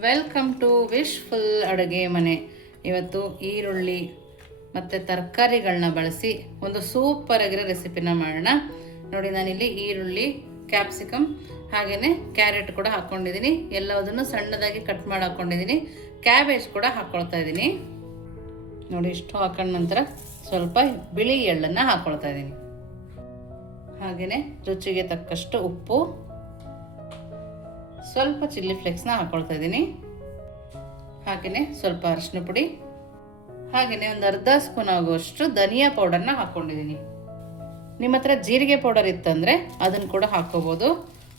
Welcome to wishful ಅಡುಗೆ ಮನೆ. ಇವತ್ತು ಈರುಳ್ಳಿ ಮತ್ತು ತರಕಾರಿಗಳನ್ನ ಬಳಸಿ ಒಂದು ಸೂಪರ್ ಆಗಿರೋ ರೆಸಿಪಿನ ಮಾಡೋಣ. ನೋಡಿ, ನಾನಿಲ್ಲಿ ಈರುಳ್ಳಿ, ಕ್ಯಾಪ್ಸಿಕಮ್ ಹಾಗೆಯೇ ಕ್ಯಾರೆಟ್ ಕೂಡ ಹಾಕ್ಕೊಂಡಿದ್ದೀನಿ. ಎಲ್ಲದನ್ನು ಸಣ್ಣದಾಗಿ ಕಟ್ ಮಾಡಿ ಹಾಕ್ಕೊಂಡಿದ್ದೀನಿ. ಕ್ಯಾಬೇಜ್ ಕೂಡ ಹಾಕ್ಕೊಳ್ತಾ ಇದ್ದೀನಿ. ನೋಡಿ, ಇಷ್ಟು ಹಾಕೊಂಡ ನಂತರ ಸ್ವಲ್ಪ ಬಿಳಿ ಎಳ್ಳನ್ನು ಹಾಕ್ಕೊಳ್ತಾ ಇದ್ದೀನಿ. ಹಾಗೆಯೇ ರುಚಿಗೆ ತಕ್ಕಷ್ಟು ಉಪ್ಪು, ಸ್ವಲ್ಪ ಚಿಲ್ಲಿ ಫ್ಲೇಕ್ಸ್ನ ಹಾಕ್ಕೊಳ್ತಾ ಇದ್ದೀನಿ. ಹಾಗೆಯೇ ಸ್ವಲ್ಪ ಅರಿಶಿನ ಪುಡಿ, ಹಾಗೆಯೇ ಒಂದು ಅರ್ಧ ಸ್ಪೂನ್ ಆಗುವಷ್ಟು ಧನಿಯಾ ಪೌಡರ್ನ ಹಾಕ್ಕೊಂಡಿದ್ದೀನಿ. ನಿಮ್ಮ ಹತ್ರ ಜೀರಿಗೆ ಪೌಡರ್ ಇತ್ತಂದರೆ ಅದನ್ನು ಕೂಡ ಹಾಕ್ಕೋಬೋದು.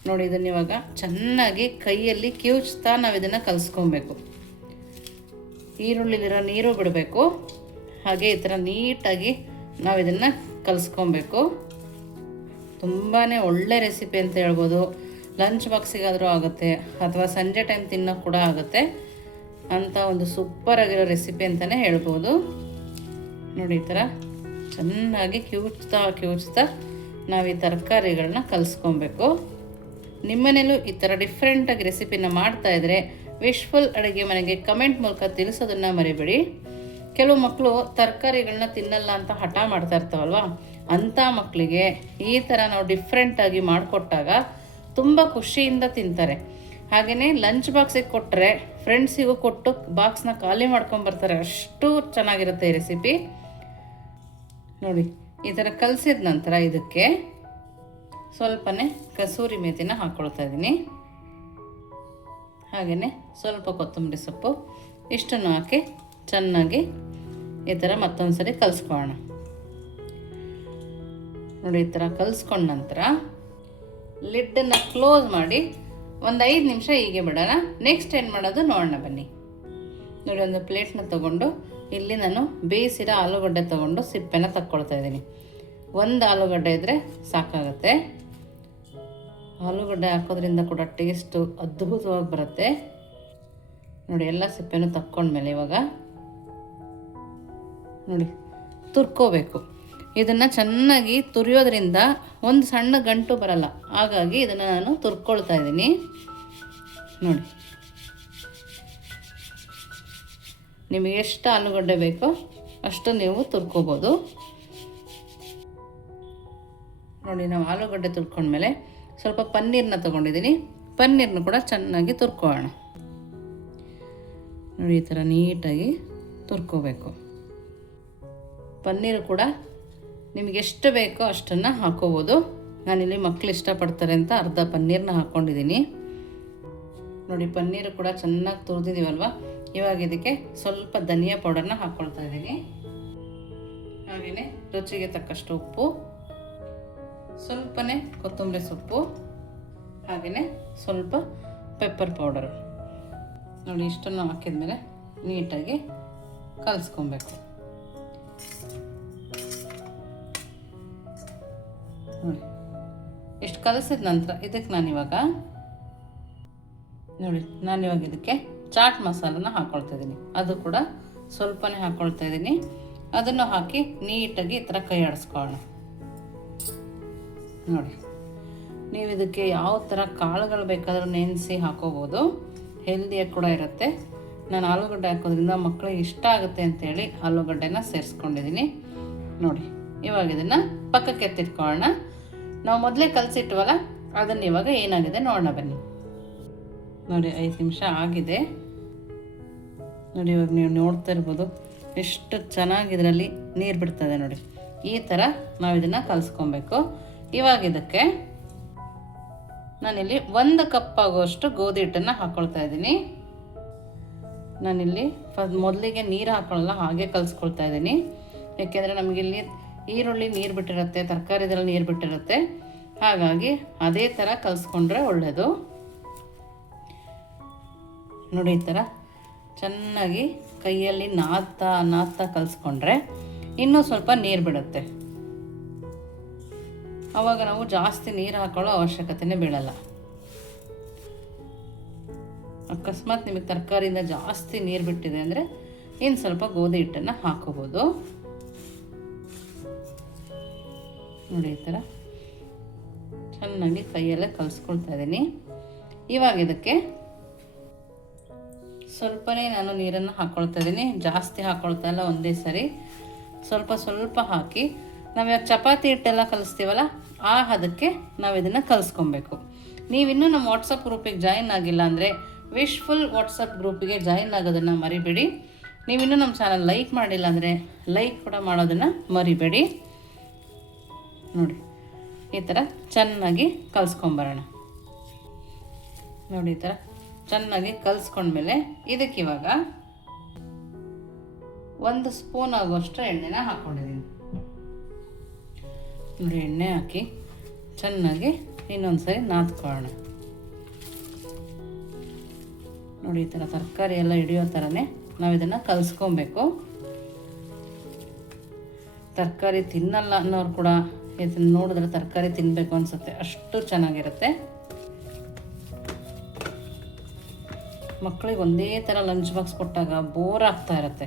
ನೋಡಿ, ಇದನ್ನು ಇವಾಗ ಚೆನ್ನಾಗಿ ಕೈಯಲ್ಲಿ ಕಿವುಚ್ತಾ ನಾವು ಇದನ್ನು ಕಲಿಸ್ಕೊಬೇಕು. ಈರುಳ್ಳಿಲಿರೋ ನೀರು ಬಿಡಬೇಕು. ಹಾಗೆ ಈ ಥರ ನೀಟಾಗಿ ನಾವು ಇದನ್ನು ಕಲಿಸ್ಕೊಬೇಕು. ತುಂಬಾ ಒಳ್ಳೆ ರೆಸಿಪಿ ಅಂತ ಹೇಳ್ಬೋದು. ಲಂಚ್ ಬಾಕ್ಸಿಗಾದರೂ ಆಗುತ್ತೆ ಅಥವಾ ಸಂಜೆ ಟೈಮ್ ತಿನ್ನೋ ಕೂಡ ಆಗುತ್ತೆ ಅಂತ ಒಂದು ಸೂಪರ್ ಆಗಿರೋ ರೆಸಿಪಿ ಅಂತಲೇ ಹೇಳ್ಬೋದು. ನೋಡಿ, ಈ ಥರ ಚೆನ್ನಾಗಿ ಕಿವುಚ್ತಾ ನಾವು ಈ ತರಕಾರಿಗಳನ್ನ ಕಲಿಸ್ಕೊಬೇಕು. ನಿಮ್ಮನೇಲೂ ಈ ಥರ ಡಿಫ್ರೆಂಟಾಗಿ ರೆಸಿಪಿನ ಮಾಡ್ತಾಯಿದ್ರೆ ವಿಶ್ಫುಲ್ ಅಡುಗೆ ಮನೆಗೆ ಕಮೆಂಟ್ ಮೂಲಕ ತಿಳಿಸೋದನ್ನು ಮರಿಬೇಡಿ. ಕೆಲವು ಮಕ್ಕಳು ತರಕಾರಿಗಳನ್ನ ತಿನ್ನಲ್ಲ ಅಂತ ಹಠ ಮಾಡ್ತಾ ಇರ್ತಾವಲ್ವ, ಅಂಥ ಮಕ್ಕಳಿಗೆ ಈ ಥರ ನಾವು ಡಿಫ್ರೆಂಟಾಗಿ ಮಾಡಿಕೊಟ್ಟಾಗ ತುಂಬ ಖುಷಿಯಿಂದ ತಿಂತಾರೆ. ಹಾಗೆಯೇ ಲಂಚ್ ಬಾಕ್ಸಿಗೆ ಕೊಟ್ಟರೆ ಫ್ರೆಂಡ್ಸಿಗೂ ಕೊಟ್ಟು ಬಾಕ್ಸ್ನ ಖಾಲಿ ಮಾಡ್ಕೊಂಬರ್ತಾರೆ. ಅಷ್ಟು ಚೆನ್ನಾಗಿರುತ್ತೆ ಈ ರೆಸಿಪಿ. ನೋಡಿ, ಈ ಥರ ಕಲಸಿದ ನಂತರ ಇದಕ್ಕೆ ಸ್ವಲ್ಪನೇ ಕಸೂರಿ ಮೇಥಿನ ಹಾಕ್ಕೊಳ್ತಾ ಇದ್ದೀನಿ. ಹಾಗೆಯೇ ಸ್ವಲ್ಪ ಕೊತ್ತಂಬರಿ ಸೊಪ್ಪು, ಇಷ್ಟನ್ನು ಹಾಕಿ ಚೆನ್ನಾಗಿ ಈ ಥರ ಮತ್ತೊಂದು ಸರಿ ಕಲಿಸ್ಕೊಳ್ಳೋಣ. ನೋಡಿ, ಈ ಥರ ಕಲಿಸ್ಕೊಂಡ ನಂತರ ಲಿಡ್ಡನ್ನು ಕ್ಲೋಸ್ ಮಾಡಿ ಒಂದು 5 ನಿಮಿಷ ಹೀಗೆ ಬಿಡೋಣ. ನೆಕ್ಸ್ಟ್ ಏನು ಮಾಡೋದು ನೋಡೋಣ ಬನ್ನಿ. ನೋಡಿ, ಒಂದು ಪ್ಲೇಟ್ನ ತೊಗೊಂಡು ಇಲ್ಲಿ ನಾನು ಬೇಯಿಸಿರೋ ಆಲೂಗಡ್ಡೆ ತೊಗೊಂಡು ಸಿಪ್ಪೆನ ತಕ್ಕೊಳ್ತಾ ಇದ್ದೀನಿ. ಒಂದು ಆಲೂಗಡ್ಡೆ ಇದ್ದರೆ ಸಾಕಾಗುತ್ತೆ. ಆಲೂಗಡ್ಡೆ ಹಾಕೋದ್ರಿಂದ ಕೂಡ ಟೇಸ್ಟು ಅದ್ಭುತವಾಗಿ ಬರುತ್ತೆ. ನೋಡಿ, ಎಲ್ಲ ಸಿಪ್ಪೆನೂ ತಕ್ಕೊಂಡ್ಮೇಲೆ ಇವಾಗ ನೋಡಿ ತುರ್ಕೋಬೇಕು. ಇದನ್ನು ಚೆನ್ನಾಗಿ ತುರಿಯೋದ್ರಿಂದ ಒಂದು ಸಣ್ಣ ಗಂಟು ಬರಲ್ಲ. ಹಾಗಾಗಿ ಇದನ್ನು ನಾನು ತುರ್ಕೊಳ್ತಾ ಇದ್ದೀನಿ. ನೋಡಿ, ನಿಮಗೆ ಎಷ್ಟು ಆಲೂಗಡ್ಡೆ ಬೇಕೋ ಅಷ್ಟು ನೀವು ತುರ್ಕೋಬೋದು. ನೋಡಿ, ನಾವು ಆಲೂಗಡ್ಡೆ ತುರ್ಕೊಂಡ್ಮೇಲೆ ಸ್ವಲ್ಪ ಪನ್ನೀರನ್ನ ತೊಗೊಂಡಿದ್ದೀನಿ. ಪನ್ನೀರನ್ನ ಕೂಡ ಚೆನ್ನಾಗಿ ತುರ್ಕೊಳ್ಳೋಣ. ನೋಡಿ, ಈ ಥರ ನೀಟಾಗಿ ತುರ್ಕೋಬೇಕು. ಪನ್ನೀರು ಕೂಡ ನಿಮಗೆ ಎಷ್ಟು ಬೇಕೋ ಅಷ್ಟನ್ನು ಹಾಕೋಬೋದು. ನಾನಿಲ್ಲಿ ಮಕ್ಕಳು ಇಷ್ಟಪಡ್ತಾರೆ ಅಂತ ಅರ್ಧ ಪನ್ನೀರನ್ನ ಹಾಕ್ಕೊಂಡಿದ್ದೀನಿ. ನೋಡಿ, ಪನ್ನೀರು ಕೂಡ ಚೆನ್ನಾಗಿ ತುರಿದಿದ್ದೀವಲ್ವ. ಇವಾಗ ಇದಕ್ಕೆ ಸ್ವಲ್ಪ ಧನಿಯಾ ಪೌಡರ್ನ ಹಾಕ್ಕೊಳ್ತಾ ಇದ್ದೀನಿ. ಹಾಗೆಯೇ ರುಚಿಗೆ ತಕ್ಕಷ್ಟು ಉಪ್ಪು, ಸ್ವಲ್ಪನೇ ಕೊತ್ತಂಬರಿ ಸೊಪ್ಪು, ಹಾಗೆಯೇ ಸ್ವಲ್ಪ ಪೆಪ್ಪರ್ ಪೌಡರು. ನೋಡಿ, ಇಷ್ಟನ್ನು ಹಾಕಿದ್ಮೇಲೆ ನೀಟಾಗಿ ಕಲಿಸ್ಕೊಬೇಕು. ನೋಡಿ, ಇಷ್ಟು ಕಲಸಿದ ನಂತರ ಇದಕ್ಕೆ ನಾನಿವಾಗ ಇದಕ್ಕೆ ಚಾಟ್ ಮಸಾಲನ ಹಾಕ್ಕೊಳ್ತಾ ಇದ್ದೀನಿ. ಅದು ಕೂಡ ಸ್ವಲ್ಪನೇ ಹಾಕ್ಕೊಳ್ತಾ ಇದ್ದೀನಿ. ಅದನ್ನು ಹಾಕಿ ನೀಟಾಗಿ ಈ ಥರ ಕೈ ಆಡಿಸ್ಕೊಳ್ಳೋಣ. ನೋಡಿ, ನೀವು ಇದಕ್ಕೆ ಯಾವ ಥರ ಕಾಳುಗಳು ಬೇಕಾದರೂ ನೆನೆಸಿ ಹಾಕೋಬೋದು. ಹೆಲ್ದಿಯಾಗಿ ಕೂಡ ಇರುತ್ತೆ. ನಾನು ಆಲೂಗಡ್ಡೆ ಹಾಕೋದ್ರಿಂದ ಮಕ್ಕಳಿಗೆ ಇಷ್ಟ ಆಗುತ್ತೆ ಅಂತೇಳಿ ಆಲೂಗಡ್ಡೆನ ಸೇರಿಸ್ಕೊಂಡಿದ್ದೀನಿ. ನೋಡಿ, ಇವಾಗ ಇದನ್ನು ಪಕ್ಕಕ್ಕೆ ಎತ್ತಿಟ್ಕೊಳ್ಳೋಣ. ನಾವು ಮೊದಲೇ ಕಲಸಿಟ್ವಲ್ಲ, ಅದನ್ನು ಇವಾಗ ಏನಾಗಿದೆ ನೋಡೋಣ ಬನ್ನಿ. ನೋಡಿ, 5 ನಿಮಿಷ ಆಗಿದೆ. ನೋಡಿ, ಇವಾಗ ನೀವು ನೋಡ್ತಾ ಇರ್ಬೋದು ಎಷ್ಟು ಚೆನ್ನಾಗಿ ಇದರಲ್ಲಿ ನೀರು ಬಿಡ್ತದೆ. ನೋಡಿ, ಈ ಥರ ನಾವು ಇದನ್ನು ಕಲಿಸ್ಕೊಬೇಕು. ಇವಾಗ ಇದಕ್ಕೆ ನಾನಿಲ್ಲಿ 1 ಕಪ್ ಆಗುವಷ್ಟು ಗೋಧಿ ಹಿಟ್ಟನ್ನು ಹಾಕ್ಕೊಳ್ತಾ ಇದ್ದೀನಿ. ನಾನಿಲ್ಲಿ ಮೊದಲಿಗೆ ನೀರು ಹಾಕೊಳ್ಳಲ್ಲ, ಹಾಗೆ ಕಲಿಸ್ಕೊಳ್ತಾ ಇದ್ದೀನಿ. ಏಕೆಂದರೆ ನಮಗಿಲ್ಲಿ ಈರುಳ್ಳಿ ನೀರು ಬಿಟ್ಟಿರುತ್ತೆ, ತರಕಾರಿದಲ್ಲಿ ನೀರು ಬಿಟ್ಟಿರುತ್ತೆ. ಹಾಗಾಗಿ ಅದೇ ಥರ ಕಲಿಸ್ಕೊಂಡ್ರೆ ಒಳ್ಳೆಯದು. ನೋಡಿ, ಈ ಥರ ಚೆನ್ನಾಗಿ ಕೈಯಲ್ಲಿ ನಾದ್ತಾ ಕಲಿಸ್ಕೊಂಡ್ರೆ ಇನ್ನೂ ಸ್ವಲ್ಪ ನೀರು ಬಿಡುತ್ತೆ. ಆವಾಗ ನಾವು ಜಾಸ್ತಿ ನೀರು ಹಾಕೊಳ್ಳೋ ಅವಶ್ಯಕತೆನೇ ಬೀಳಲ್ಲ. ಅಕಸ್ಮಾತ್ ನಿಮಗೆ ತರಕಾರಿಯಿಂದ ಜಾಸ್ತಿ ನೀರು ಬಿಟ್ಟಿದೆ ಅಂದರೆ ಇನ್ನು ಸ್ವಲ್ಪ ಗೋಧಿ ಹಿಟ್ಟನ್ನು ಹಾಕೋಬೋದು. ನೋಡಿ, ಈ ಥರ ಚೆನ್ನಾಗಿ ಕೈಯಲ್ಲೇ ಕಲಿಸ್ಕೊಳ್ತಾ ಇದ್ದೀನಿ. ಇವಾಗ ಇದಕ್ಕೆ ಸ್ವಲ್ಪನೇ ನಾನು ನೀರನ್ನು ಹಾಕ್ಕೊಳ್ತಾ ಇದ್ದೀನಿ, ಜಾಸ್ತಿ ಹಾಕ್ಕೊಳ್ತಾ ಇಲ್ಲ, ಒಂದೇ ಸರಿ ಸ್ವಲ್ಪ ಸ್ವಲ್ಪ ಹಾಕಿ ನಾವು ಚಪಾತಿ ಹಿಟ್ಟೆಲ್ಲ ಕಲಿಸ್ತೀವಲ್ಲ ಆ ಹದಕ್ಕೆ ನಾವು ಇದನ್ನು ಕಲಿಸ್ಕೊಬೇಕು. ನೀವಿನ್ನೂ ನಮ್ಮ ವಾಟ್ಸಪ್ ಗ್ರೂಪಿಗೆ ಜಾಯಿನ್ ಆಗಿಲ್ಲ ಅಂದರೆ ವಿಶ್ಫುಲ್ ವಾಟ್ಸಪ್ ಗ್ರೂಪಿಗೆ ಜಾಯಿನ್ ಆಗೋದನ್ನು ಮರಿಬೇಡಿ. ನೀವಿನ್ನೂ ನಮ್ಮ ಚಾನಲ್ ಲೈಕ್ ಮಾಡಿಲ್ಲ ಅಂದರೆ ಲೈಕ್ ಕೂಡ ಮಾಡೋದನ್ನು ಮರಿಬೇಡಿ. ನೋಡಿ ಈ ಥರ ಚೆನ್ನಾಗಿ ಕಲಿಸ್ಕೊಂಬರೋಣ. ನೋಡಿ ಈ ಥರ ಚೆನ್ನಾಗಿ ಕಲಿಸ್ಕೊಂಡ್ಮೇಲೆ ಇದಕ್ಕೆ ಇವಾಗ 1 ಸ್ಪೂನ್ ಆಗುವಷ್ಟು ಎಣ್ಣೆನ ಹಾಕ್ಕೊಂಡಿದ್ದೀನಿ. ನೋಡಿ ಎಣ್ಣೆ ಹಾಕಿ ಚೆನ್ನಾಗಿ ಇನ್ನೊಂದ್ಸರಿ ನಾದ್ಕೊಳ್ಳೋಣ. ನೋಡಿ ಈ ಥರ ತರಕಾರಿ ಎಲ್ಲ ಹಿಡಿಯೋ ಥರನೇ ನಾವು ಇದನ್ನು ಕಲಿಸ್ಕೊಬೇಕು. ತರಕಾರಿ ತಿನ್ನಲ್ಲ ಅನ್ನೋರು ಕೂಡ ಇದನ್ನು ನೋಡಿದ್ರೆ ತರಕಾರಿ ತಿನ್ನಬೇಕು ಅನಿಸುತ್ತೆ, ಅಷ್ಟು ಚೆನ್ನಾಗಿರುತ್ತೆ. ಮಕ್ಕಳಿಗೆ ಒಂದೇ ಥರ ಲಂಚ್ ಬಾಕ್ಸ್ ಕೊಟ್ಟಾಗ ಬೋರ್ ಆಗ್ತಾ ಇರುತ್ತೆ.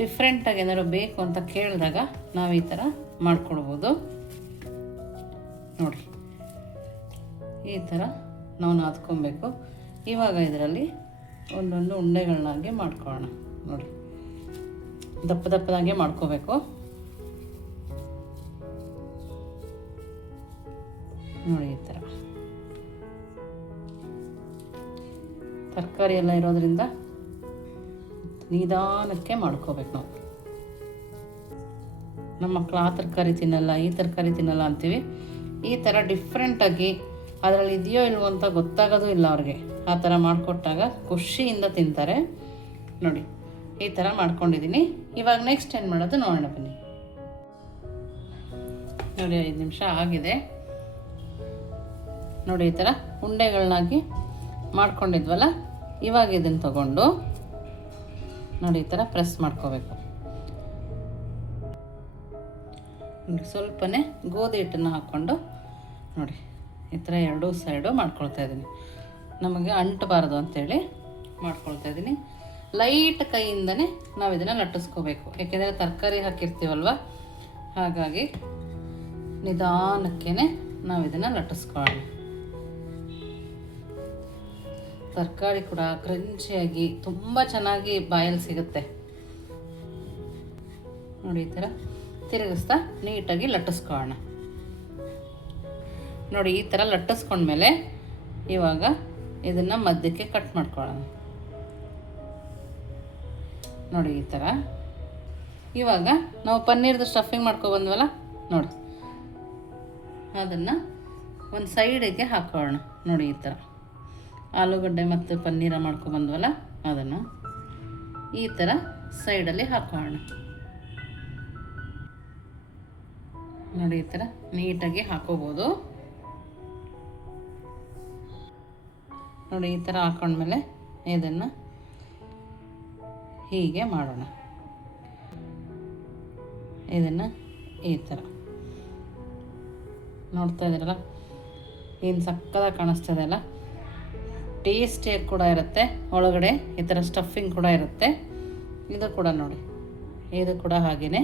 ಡಿಫ್ರೆಂಟಾಗಿ ಏನಾದ್ರು ಬೇಕು ಅಂತ ಕೇಳಿದಾಗ ನಾವು ಈ ಥರ ಮಾಡ್ಕೊಡ್ಬೋದು. ನೋಡಿ ಈ ಥರ ನಾವು ನಾದ್ಕೊಬೇಕು. ಇವಾಗ ಇದರಲ್ಲಿ ಒಂದೊಂದು ಉಂಡೆಗಳನ್ನಾಗಿ ಮಾಡ್ಕೊಳ್ಳೋಣ. ನೋಡಿ ದಪ್ಪ ದಪ್ಪದಾಗೆ ಮಾಡ್ಕೋಬೇಕು. ನೋಡಿ ಈ ಥರ ತರಕಾರಿ ಎಲ್ಲ ಇರೋದ್ರಿಂದ ನಿಧಾನಕ್ಕೆ ಮಾಡ್ಕೋಬೇಕು ನಾವು. ನಮ್ಮ ಮಕ್ಕಳು ಆ ತರಕಾರಿ ತಿನ್ನಲ್ಲ, ಈ ತರಕಾರಿ ತಿನ್ನಲ್ಲ ಅಂತೀವಿ. ಈ ಥರ ಡಿಫ್ರೆಂಟಾಗಿ ಅದರಲ್ಲಿ ಇದೆಯೋ ಇಲ್ವೋ ಅಂತ ಗೊತ್ತಾಗೋದು ಇಲ್ಲ ಅವ್ರಿಗೆ. ಆ ಥರ ಮಾಡಿಕೊಟ್ಟಾಗ ಖುಷಿಯಿಂದ ತಿಂತಾರೆ. ನೋಡಿ ಈ ಥರ ಮಾಡ್ಕೊಂಡಿದ್ದೀನಿ. ಇವಾಗ ನೆಕ್ಸ್ಟ್ ಏನು ಮಾಡೋದು ನೋಡೋಣ ಬನ್ನಿ. ನೋಡಿ 5 ನಿಮಿಷ ಆಗಿದೆ. ನೋಡಿ ಈ ಥರ ಉಂಡೆಗಳನ್ನಾಗಿ ಮಾಡ್ಕೊಂಡಿದ್ವಲ್ಲ, ಇವಾಗ ಇದನ್ನು ತಗೊಂಡು ನೋಡಿ ಈ ಥರ ಪ್ರೆಸ್ ಮಾಡ್ಕೋಬೇಕು. ನೋಡಿ ಸ್ವಲ್ಪನೇ ಗೋಧಿ ಹಿಟ್ಟನ್ನು ಹಾಕ್ಕೊಂಡು ನೋಡಿ ಈ ಥರ 2 ಸೈಡು ಮಾಡ್ಕೊಳ್ತಾ ಇದ್ದೀನಿ. ನಮಗೆ ಅಂಟಬಾರ್ದು ಅಂಥೇಳಿ ಮಾಡ್ಕೊಳ್ತಾ ಇದ್ದೀನಿ. ಲೈಟ್ ಕೈಯಿಂದನೇ ನಾವು ಇದನ್ನು ಲಟ್ಟಿಸ್ಕೋಬೇಕು, ಯಾಕೆಂದರೆ ತರಕಾರಿ ಹಾಕಿರ್ತೀವಲ್ವ, ಹಾಗಾಗಿ ನಿಧಾನಕ್ಕೇ ನಾವು ಇದನ್ನು ಲಟ್ಟಿಸ್ಕೊಳ್ಳೋಣ. ತರಕಾರಿ ಕೂಡ ಕ್ರಂಚಿಯಾಗಿ ತುಂಬ ಚೆನ್ನಾಗಿ ಬಾಯಲ್ಲಿ ಸಿಗುತ್ತೆ. ನೋಡಿ ಈ ಥರ ತಿರುಗಿಸ್ತಾ ನೀಟಾಗಿ ಲಟ್ಟಿಸ್ಕೊಳ್ಳೋಣ. ನೋಡಿ ಈ ಥರ ಲಟ್ಟಿಸ್ಕೊಂಡ್ಮೇಲೆ ಇವಾಗ ಇದನ್ನು ಮಧ್ಯಕ್ಕೆ ಕಟ್ ಮಾಡ್ಕೊಳ್ಳೋಣ. ನೋಡಿ ಈ ಥರ. ಇವಾಗ ನಾವು ಪನ್ನೀರ್ದು ಸ್ಟಫಿಂಗ್ ಮಾಡ್ಕೊಬಂದ್ವಲ್ಲ, ನೋಡಿ ಅದನ್ನು ಒಂದು ಸೈಡಿಗೆ ಹಾಕೊಳ್ಳೋಣ. ನೋಡಿ ಈ ಥರ ಆಲೂಗಡ್ಡೆ ಮತ್ತು ಪನ್ನೀರ ಮಾಡ್ಕೊಬಂದ್ವಲ್ಲ ಅದನ್ನು ಈ ಥರ ಸೈಡಲ್ಲಿ ಹಾಕೊಳ್ಳೋಣ. ನೋಡಿ ಈ ಥರ ನೀಟಾಗಿ ಹಾಕೋಬೋದು. ನೋಡಿ ಈ ಥರ ಹಾಕೊಂಡ್ಮೇಲೆ ಇದನ್ನು ಹೀಗೆ ಮಾಡೋಣ. ಇದನ್ನು ಈ ಥರ ನೋಡ್ತಾ ಇದ್ದೀರಲ್ಲ, ಏನು ಸಕ್ಕತ್ತಾಗಿ ಕಾಣಿಸ್ತದೆ ಅಲ್ಲ. ಟೇಸ್ಟಿಯಾಗಿ ಕೂಡ ಇರುತ್ತೆ. ಒಳಗಡೆ ಈ ಥರ ಸ್ಟಫಿಂಗ್ ಕೂಡ ಇರುತ್ತೆ. ಇದು ಕೂಡ ನೋಡಿ, ಇದು ಕೂಡ ಹಾಗೆಯೇ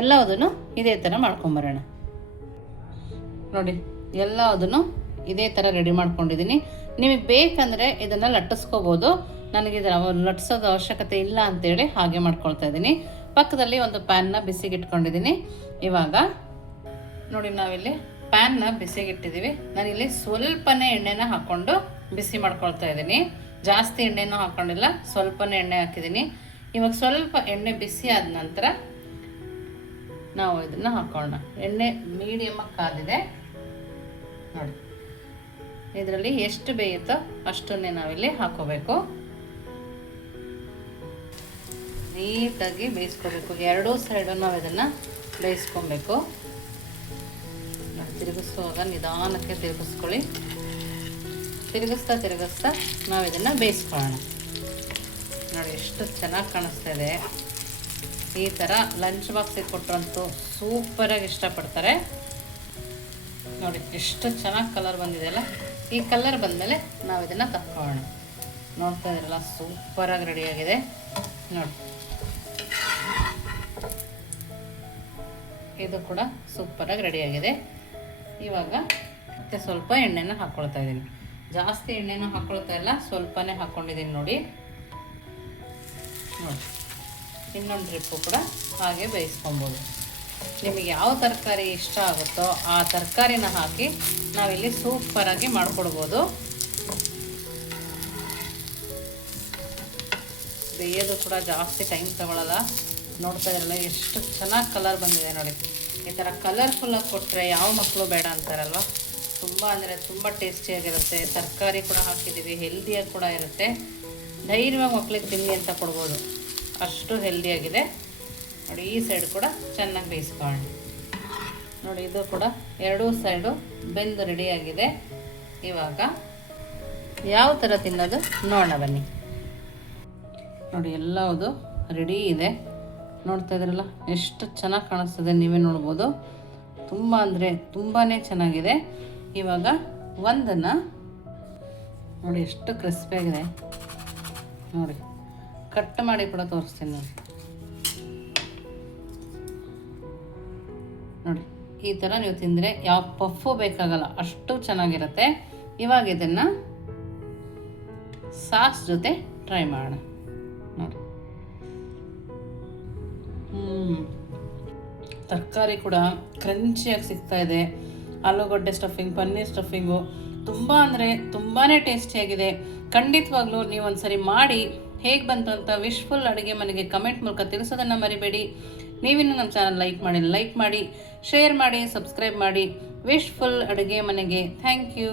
ಎಲ್ಲದನ್ನು ಇದೇ ಥರ ಮಾಡ್ಕೊಂಬರೋಣ. ನೋಡಿ ಎಲ್ಲದನ್ನು ಇದೇ ಥರ ರೆಡಿ ಮಾಡ್ಕೊಂಡಿದ್ದೀನಿ. ನಿಮಗೆ ಬೇಕಂದರೆ ಇದನ್ನು ಲಟ್ಟಿಸ್ಕೋಬೋದು. ನನಗೆ ಲಟ್ಟಿಸೋದು ಅವಶ್ಯಕತೆ ಇಲ್ಲ ಅಂತೇಳಿ ಹಾಗೆ ಮಾಡ್ಕೊಳ್ತಾ ಇದ್ದೀನಿ. ಪಕ್ಕದಲ್ಲಿ ಒಂದು ಪ್ಯಾನ್ನ ಬಿಸಿಗಿಟ್ಕೊಂಡಿದ್ದೀನಿ. ಇವಾಗ ನೋಡಿ ನಾವಿಲ್ಲಿ ಪ್ಯಾನ್ನ ಬಿಸಿಗಿಟ್ಟಿದ್ದೀವಿ. ನಾನಿಲ್ಲಿ ಸ್ವಲ್ಪನೇ ಎಣ್ಣೆನ ಹಾಕ್ಕೊಂಡು ಬಿಸಿ ಮಾಡ್ಕೊಳ್ತಾ ಇದ್ದೀನಿ. ಜಾಸ್ತಿ ಎಣ್ಣೆನೂ ಹಾಕ್ಕೊಂಡಿಲ್ಲ, ಸ್ವಲ್ಪನೇ ಎಣ್ಣೆ ಹಾಕಿದ್ದೀನಿ. ಇವಾಗ ಸ್ವಲ್ಪ ಎಣ್ಣೆ ಬಿಸಿ ಆದ ನಂತರ ನಾವು ಇದನ್ನು ಹಾಕೋಣ. ಎಣ್ಣೆ ಮೀಡಿಯಮಾಗಿ ಕಾದಿದೆ ನೋಡಿ. ಇದರಲ್ಲಿ ಎಷ್ಟು ಬೇಯುತ್ತೋ ಅಷ್ಟನ್ನೇ ನಾವಿಲ್ಲಿ ಹಾಕೋಬೇಕು. ನೀಟಾಗಿ ಬೇಯಿಸ್ಕೋಬೇಕು. 2 ಸೈಡು ನಾವು ಇದನ್ನು ಬೇಯಿಸ್ಕೊಬೇಕು. ತಿರುಗಿಸುವಾಗ ನಿಧಾನಕ್ಕೆ ತಿರುಗಿಸ್ಕೊಳ್ಳಿ. ತಿರುಗಿಸ್ತಾ ನಾವು ಇದನ್ನು ಬೇಯಿಸ್ಕೊಳ್ಳೋಣ. ನೋಡಿ ಎಷ್ಟು ಚೆನ್ನಾಗಿ ಕಾಣಿಸ್ತಾ ಇದೆ. ಈ ಥರ ಲಂಚ್ ಬಾಕ್ಸಿಗೆ ಕೊಟ್ಟರಂತೂ ಸೂಪರಾಗಿ ಇಷ್ಟಪಡ್ತಾರೆ. ನೋಡಿ ಎಷ್ಟು ಚೆನ್ನಾಗಿ ಕಲರ್ ಬಂದಿದೆಯಲ್ಲ. ಈ ಕಲರ್ ಬಂದಮೇಲೆ ನಾವು ಇದನ್ನು ತಕ್ಕೊಳ್ಳೋಣ. ನೋಡ್ತಾ ಇದ್ರಲ್ಲ, ಸೂಪರಾಗಿ ರೆಡಿಯಾಗಿದೆ ನೋಡಿ. ಇದು ಕೂಡ ಸೂಪರಾಗಿ ರೆಡಿಯಾಗಿದೆ. ಇವಾಗ ಮತ್ತೆ ಸ್ವಲ್ಪ ಎಣ್ಣೆನ ಹಾಕ್ಕೊಳ್ತಾ ಇದ್ದೀನಿ. ಜಾಸ್ತಿ ಎಣ್ಣೆನೂ ಹಾಕ್ಕೊಳ್ತಾ ಇಲ್ಲ, ಸ್ವಲ್ಪನೇ ಹಾಕ್ಕೊಂಡಿದ್ದೀನಿ ನೋಡಿ. ನೋಡಿ, ಇನ್ನೊಂದು ಟ್ರಿಪ್ಪು ಕೂಡ ಹಾಗೆ ಬೇಯಿಸ್ಕೊಬೋದು. ನಿಮಗೆ ಯಾವ ತರಕಾರಿ ಇಷ್ಟ ಆಗುತ್ತೋ ಆ ತರಕಾರಿನ ಹಾಕಿ ನಾವಿಲ್ಲಿ ಸೂಪರಾಗಿ ಮಾಡಿಕೊಡ್ಬೋದು. ಬೇಯೋದು ಕೂಡ ಜಾಸ್ತಿ ಟೈಮ್ ತಗೊಳ್ಳಲ್ಲ. ನೋಡ್ತಾ ಇರಲ್ಲ ಎಷ್ಟು ಚೆನ್ನಾಗಿ ಕಲರ್ ಬಂದಿದೆ ನೋಡಿ. ಈ ಥರ ಕಲರ್ಫುಲ್ಲಾಗಿ ಕೊಟ್ಟರೆ ಯಾವ ಮಕ್ಕಳು ಬೇಡ ಅಂತಾರಲ್ವ. ತುಂಬ ಅಂದರೆ ತುಂಬ ಟೇಸ್ಟಿಯಾಗಿರುತ್ತೆ. ತರಕಾರಿ ಕೂಡ ಹಾಕಿದ್ದೀವಿ, ಹೆಲ್ದಿಯಾಗಿ ಕೂಡ ಇರುತ್ತೆ. ಧೈರ್ಯವಾಗಿ ಮಕ್ಳಿಗೆ ತಿನ್ನಿ ಅಂತ ಕೊಡ್ಬೋದು, ಅಷ್ಟು ಹೆಲ್ದಿಯಾಗಿದೆ ನೋಡಿ. ಈ ಸೈಡ್ ಕೂಡ ಚೆನ್ನಾಗಿ ಬೇಯಿಸ್ಕೊಳ್ಳಿ ನೋಡಿ. ಇದು ಕೂಡ ಎರಡೂ ಸೈಡು ಬೆಂದು ರೆಡಿಯಾಗಿದೆ. ಇವಾಗ ಯಾವ ಥರ ತಿನ್ನೋದು ನೋಡೋಣ ಬನ್ನಿ. ನೋಡಿ, ಎಲ್ಲವುದು ರೆಡಿ ಇದೆ. ನೋಡ್ತಾ ಇದ್ರಲ್ಲ ಎಷ್ಟು ಚೆನ್ನಾಗಿ ಕಾಣಿಸ್ತದೆ, ನೀವೇ ನೋಡ್ಬೋದು. ತುಂಬ ಅಂದರೆ ತುಂಬಾ ಚೆನ್ನಾಗಿದೆ. ಇವಾಗ ಒಂದನ್ನು ನೋಡಿ ಎಷ್ಟು ಕ್ರಿಸ್ಪಿಯಾಗಿದೆ ನೋಡಿ. ಕಟ್ ಮಾಡಿ ಕೂಡ ತೋರಿಸ್ತೀನಿ ನೋಡಿ. ನೋಡಿ, ಈ ಥರ ನೀವು ತಿಂದರೆ ಯಾವ ಪಫು ಬೇಕಾಗಲ್ಲ, ಅಷ್ಟು ಚೆನ್ನಾಗಿರುತ್ತೆ. ಇವಾಗ ಇದನ್ನು ಸಾಸ್ ಜೊತೆ ಟ್ರೈ ಮಾಡೋಣ ನೋಡಿ. ತರಕಾರಿ ಕೂಡ ಕ್ರಂಚಿಯಾಗಿ ಸಿಗ್ತಾ ಇದೆ. ಆಲೂಗಡ್ಡೆ ಸ್ಟಫಿಂಗ್, ಪನ್ನೀರ್ ಸ್ಟಫಿಂಗು ತುಂಬ ಅಂದರೆ ತುಂಬಾ ಟೇಸ್ಟಿಯಾಗಿದೆ. ಖಂಡಿತವಾಗ್ಲೂ ನೀವು ಒಂದ್ಸರಿ ಮಾಡಿ ಹೇಗೆ ಬಂತು ಅಂತ ವಿಶ್ಫುಲ್ ಅಡುಗೆ ಮನೆಗೆ ಕಮೆಂಟ್ ಮೂಲಕ ತಿಳಿಸೋದನ್ನು ಮರಿಬೇಡಿ. ನೀವಿನ್ನೂ ನಮ್ಮ ಚಾನಲ್ ಲೈಕ್ ಮಾಡಿ, ಶೇರ್ ಮಾಡಿ, ಸಬ್ಸ್ಕ್ರೈಬ್ ಮಾಡಿ. ವಿಶ್ಫುಲ್ ಅಡುಗೆ ಮನೆಗೆ ಥ್ಯಾಂಕ್ ಯು.